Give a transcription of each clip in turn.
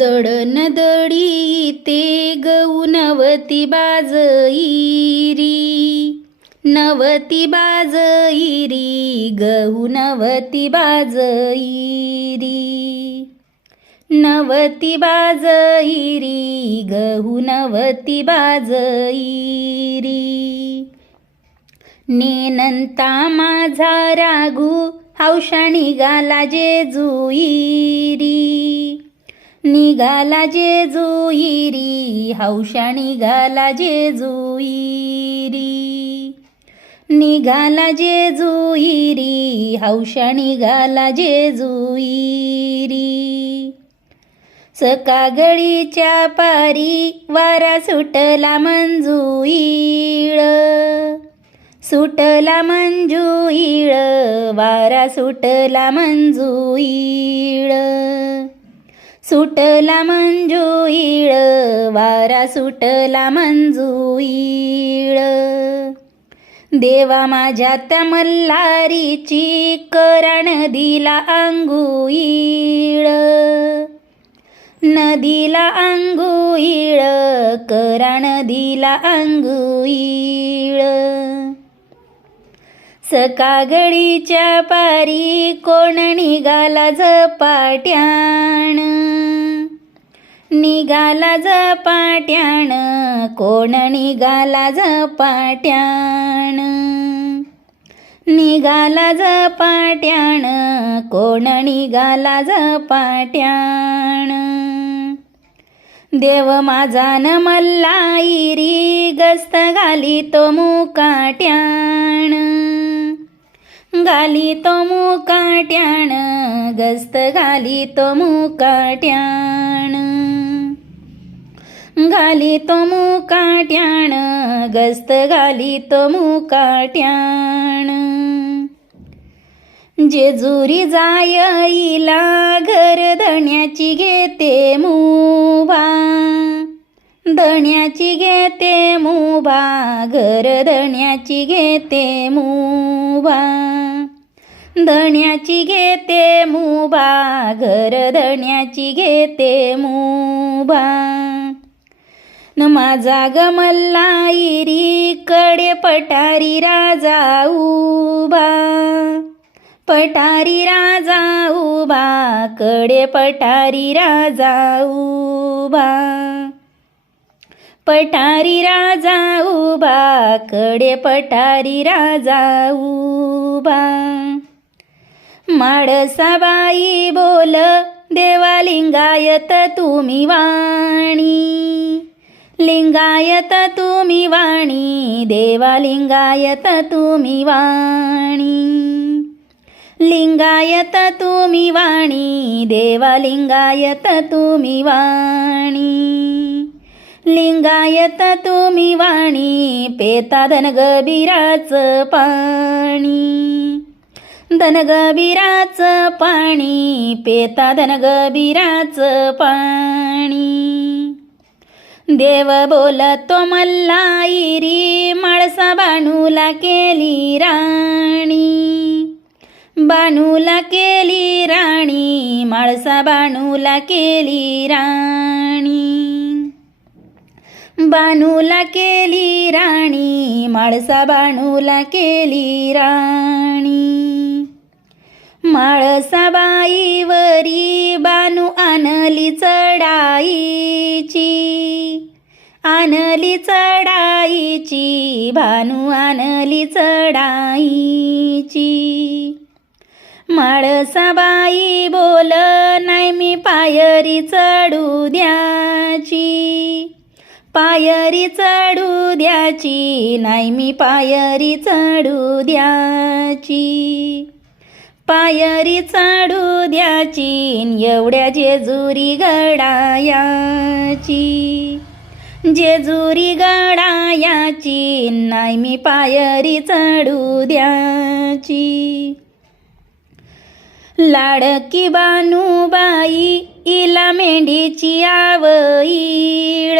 दडन दडी ते गौनवती बाजईरी नवती बाज गौनवती बाजईरी नवती बाजईरी नवती बाजईरी नेनंता माझा राघू हौशाणी गाला जे जुईरी निघाला जेजुईरी हौशा निघाला जेजुईरी निघाला जेजुईरी हौशा निघाला जेजुईरी सकागळीच्या पारी वारा सुटला मंजुईळ सुटला मंजुईळ वारा सुटला मंजुईळ सुटला मंजुईळ वारा सुटला मंजुईळ देवा माझ्या त्या मल्लारीची करणदीला दिला अंगुईळ नदीला अंगुईळ करण दिला अंगुईळ सकागळीच्या पारी कोण निघाला झपाट्याण निघाला झपाट्याण कोण निघाला झपाट्याण निघाला झपाट्याण कोण निघाला झपाट्याण देव माझा न मल्लाईरी गस्त घाली तो मुकाट्याण घाली तो मुकाट्याण गस्त घाली तो मुकाट्याण घाली तो मुकाट्याण गस्त घाली तो मुकाट्याण जेजुरी इला घर धण्याची घेते मुभा धण्याची घेते मुभा घर धण्याची घेते मुभा धण्याची घेते मुभा घर धण्याची घेते मुभा न माझा गमल्ला इरी कडे पटारी राजा उभा पटारी राजा उभा कडे पटारी राजा उभा पटारी राजा उभा कडे पटारी राजा उभा माडसाबाई बोल देवालिंगायत तुम्ही वाणी लिंगायत तुम्ही वाणी देवालिंगायत तुम्ही वाणी लिंगायत तुम्ही वाणी देवालिंगायत तुम्ही वाणी लिंगायत तुम्ही वाणी पेतादन गबिराच पाणी धनगबीराच पाणी पेता धनगबीराच पाणी देव बोलतो मल्लाईरी माळसा बाणूला केली राणी बाणूला केली राणी माळसा बाणूला केली राणी बाणूला केली राणी माळसा बाणूला केली राणी माळसाबाईवरी बानू आनली चढाईची आनली चढाईची बानू आनली चढाईची माळसाबाई बोल नाही मी पायरी चढू द्याची पायरी चढू द्याची नाही मी पायरी चढू द्याची पायरी चाडू द्याची एवढ्या जेजुरी गडायाची जेजुरी गडायाची नाही मी पायरी चाडू द्याची लाडकी बानूबाई इला मेंढीची आवईळ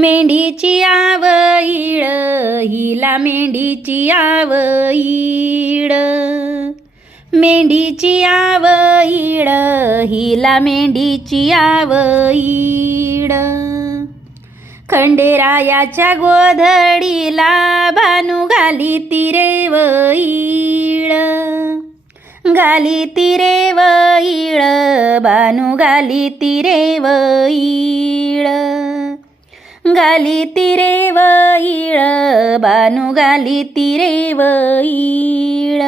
मेंढीची आवईळ हिला मेंढीची आवईळ मेंढीची आवईड हिला मेंढीची आवईड खंडेरायाच्या गोधडीला भानू घाली ती रे वईळ घाली ती रेव वईळ भानू घाली ती रेव वईळ घाली ती रेव वईळ भानू घाली ती रेव वईळ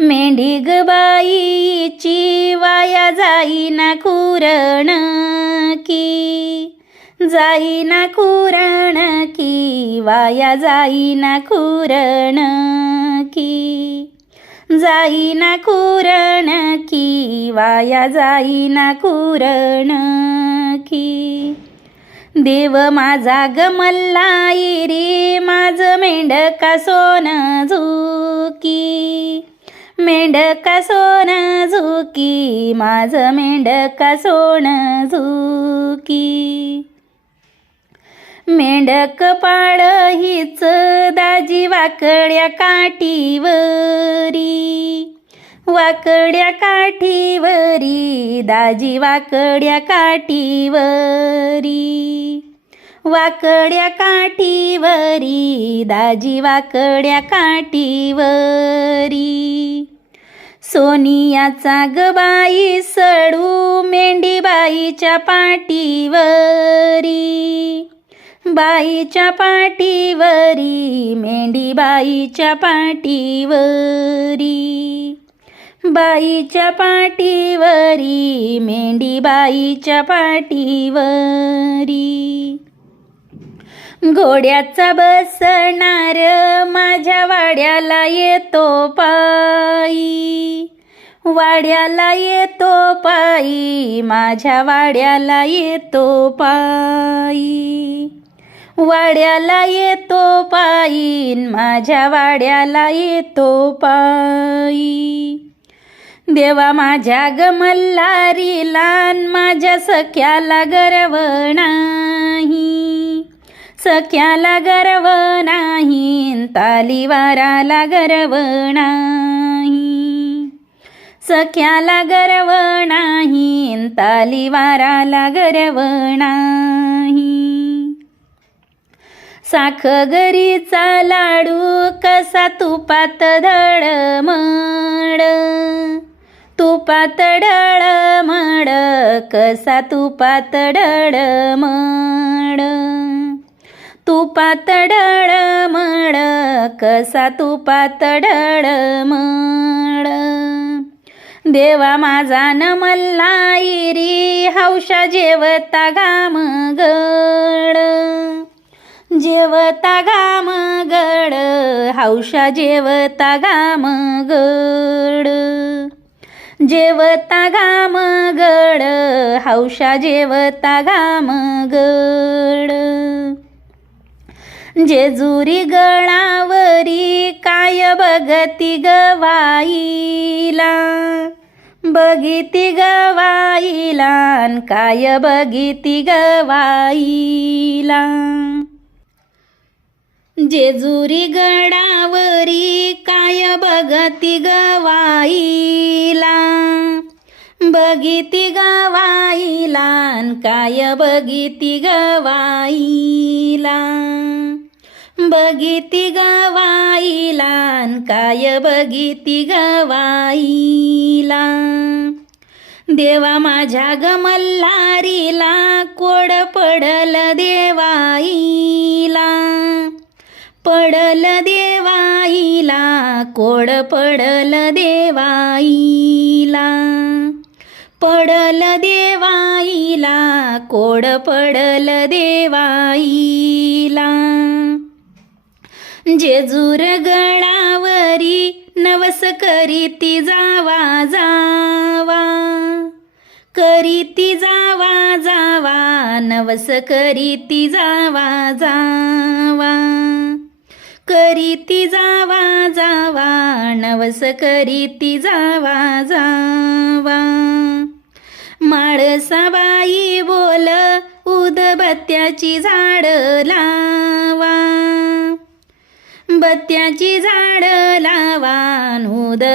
मेंढी गबाईची वाया जाईना कुरण की जाईना कुरण की वाया जाईना कुरण की जाईना कुरण की वाया जाईना कुरण की देव माझा गमल्लाई रे माझं मेंढका सोन झुकी मेंढका सोन झुकी माझं मेंढका सोन झुकी मेंढक पाळ हीच दाजी वाकड्या काठीवरी वाकड्या काठीवरी दाजी वाकड्या काठीवरी वाकड्या काठीवरी दाजी वाकड्या काठीवरी सोनियाचा गबाई सडू मेंढीबाईच्या पाठीवरी बाईच्या पाठीवरी मेंढीबाईच्या पाठीवरी बाईच्या पाठीवरी मेंढीबाईच्या पाठीवरी घोड्याचा बसणार माझ्या वाड्याला येतो पायी वाड्याला येतो पायी माझ्या वाड्याला येतो पायी वाड्याला येतो पाईन माझ्या वाड्याला येतो पायी देवा माझ्या गमल्लारी लान माझ्या सख्याला गर्व नाही सख्याला गर्व नाही तालीवाराला गर्व नाही सख्याला गर्व नाही तालीवाराला गर्व नाही साख लाडू कसा तुपात धडमड तुपात मड कसा तुपात ढळमड पातडळ मळ कसा पातडळ मळ देवा माझा न मल्लाईरी हौशा जेवता गाम गड जेवता गाम गड हौशा जेवता घाम गड जेवता गाम गड हौशा जेवता गाम गड जेजुरी गळावरी काय बघती गवाईला बघिती गवाईला काय बघिती गवाईला जेजुरी गडावरी काय बघती गवाईला बघिती गवाईला काय बघिती गवाईला बगीती गवाईला काय बघिती गवाईला देवा माझ्या गमल्लारीला कोड पडल देवाईला पडल देवाईला कोड पडल देवाईला पडल देवाईला कोड पडल देवाईला जेजूर गडावरी नवस करीती जावा जावा करीती जावा जावा नवस करीती जावा जावा करीती जावा जावा नवस करीती जावा जावा माळसाबाई बोल उदबत्त्याची झाड लावा बत्त्याची झाड लावा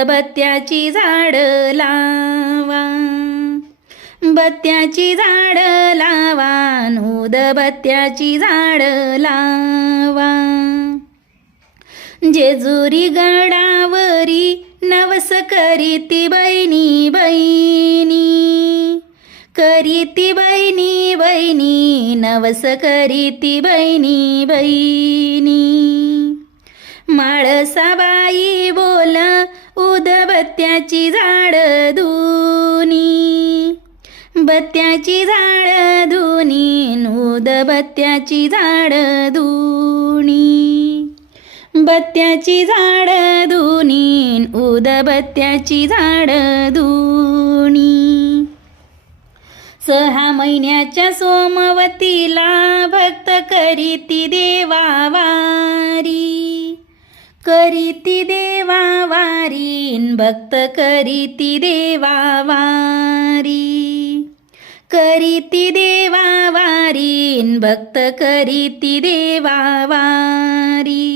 बत्याची झाड लावा बत्त्याची झाड लावा बत्याची झाड लावा जेजुरी गडावरी नवस करीती बहिणी बहिणी करीती बहिणी बहिणी नवस करीती बहिणी बहिणी माळसाबाई बोल उदबत्त्याची झाड धुनी बत्त्याची झाड धुनी उदबत्याची झाड धुनी बत्त्याची झाड धुनी उदबत्त्याची झाड धुनी सहा महिन्याच्या सोमवतीला भक्त करीती देवावारी करीती देवा वारीन भक्त करीती देवा वारी करीती देवा वारीन भक्त करीती देवा वारी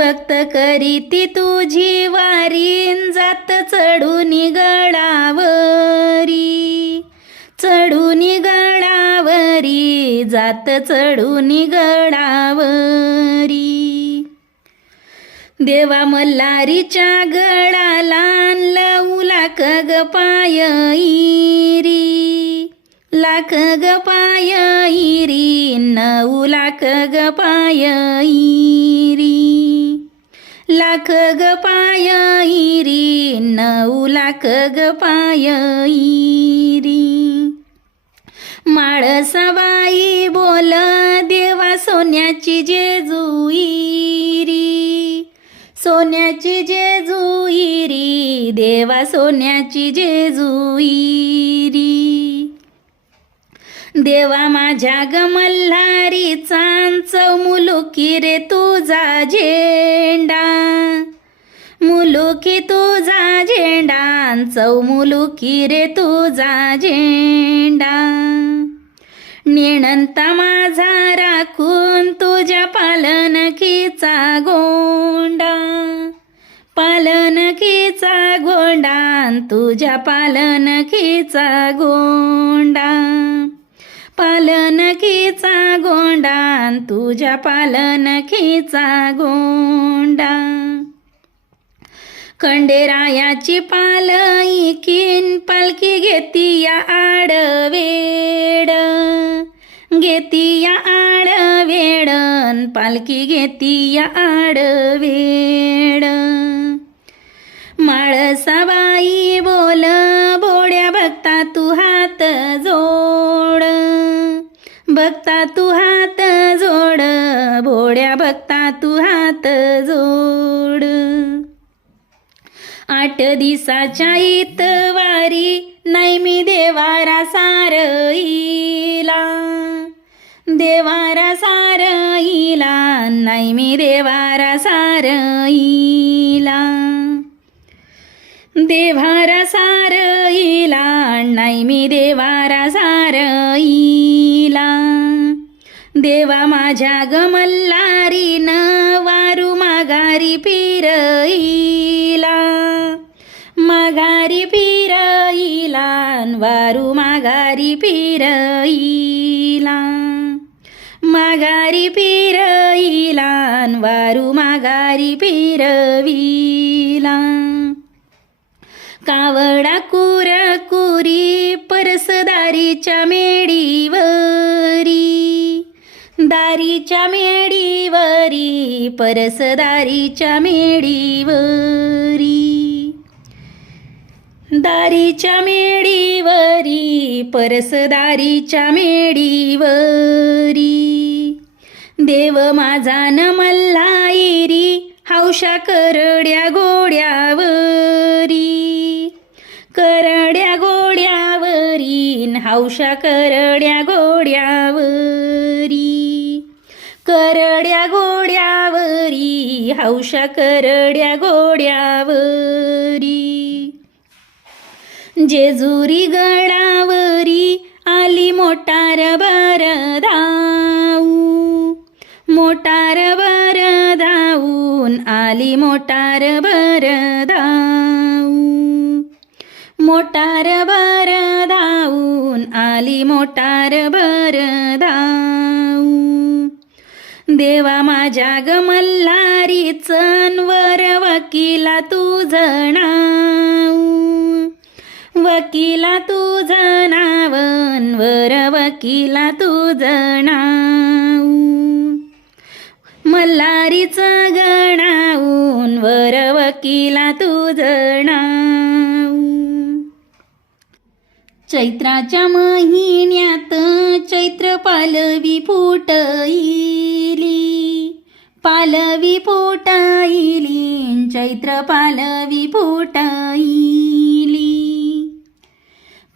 भक्त करीती तुझी वारीन जात चढून गळावरी चढून गळावरी जात चढून गळावरी देवा मल्हारीच्या गळाला लाख ग पाय इरी लाख ग पाय इरी नऊ लाख ग पाय इरी लाख ग पाय इरी नऊ लाख ग पाय इरी माळसाबाई बोल देवा सोन्याची जेजुईरी सोन्याची जेजुईरी देवा सोन्याची जेजुईरी देवा माझ्या गमल्हारी चांचव मुलुकी रे तुझा झेंडा मुलुकी तुझा झेंडा चौ मुलुकी रे तुझा झेंडा निणंत माझा राखून तुझ्या पालनकीचा गोंडा पालनकीचा गोंडा तुझ्या पालनकीचा गोंडा पालनकीचा गोंडा तुझ्या पालनकीचा गोंडा खंडेरायाची पालई किन पालखी घेती या आडवेड घेती या आडवेडन पालखी घेती या आडवेड माळसाबाई बोल बोड्या भक्ता तू हात जोड भक्ता तू हात जोड भोड्या भक्ता तू हात जोड आठ दिसाच्या इतवारी नाही मी देवारा सारईला देवारा सारईला नाही मी देवारा सारईला देवारा सारईला नाही मी देवारा सारईला देवा माझ्या गमल्लारी वारू माघारी फिरईला माघारी पिरईला वारू माघारी पिरईला माघारी पिरईला वारू माघारी फिरवीला कावडा कुरी परसदारीच्या मेडीवरी परसदारीच्या मेडीवरी परसदारीच्या मेडीवरी दारीच्या मेडीवरी परसदारीच्या मेडीवरी देव माझा न मल्लाईरी हौशा करड्या गोड्यावरी करड्या गोड्यावरी हौशा करड्या गोड्यावरी करड्या गोड्यावरी हौशा करड्या गोड्यावरी जेजुरी गडावरी आली मोटार बर धाऊ मोटार बर धाऊन आली मोटार बर धाऊ मोटार बर धाऊन आली मोटार बर धा देवा माझ्या ग मल्हारी चनवर वकिला तू नाव वकिला तू नाव वकिला तू नाव मल्हारीचं गणाऊन वर वकिला तू जणा चैत्राच्या महिन्यात चैत्र पालवी फुटईली पालवी फुटाईली चैत्र पालवी फुटईली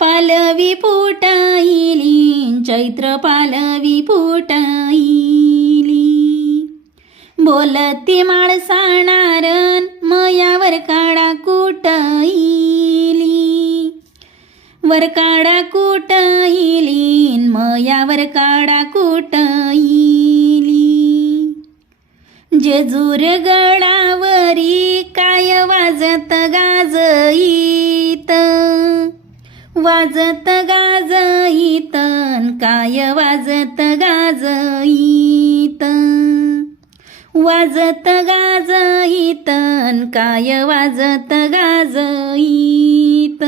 पालवी फुटाईली चैत्र पालवी फुटईली बोलती माणसाणारण मयावर काळा कुटई वरकाडा कुट येलीन मया वरकाडा कुट येली जेजूर गडावरी काय वाजत गाजईत वाजत गाजईतन काय वाजत गाजईत वाजत गाजईतन काय वाजत गाजईत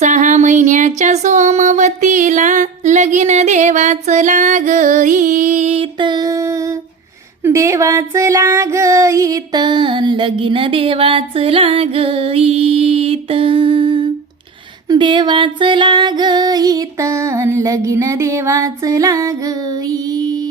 सहा महिन्याच्या सोमवतीला लगीन देवाच लागईत देवाच लागईत लगीन देवाच लागईत देवाच लागईत लगीन देवाच लागईत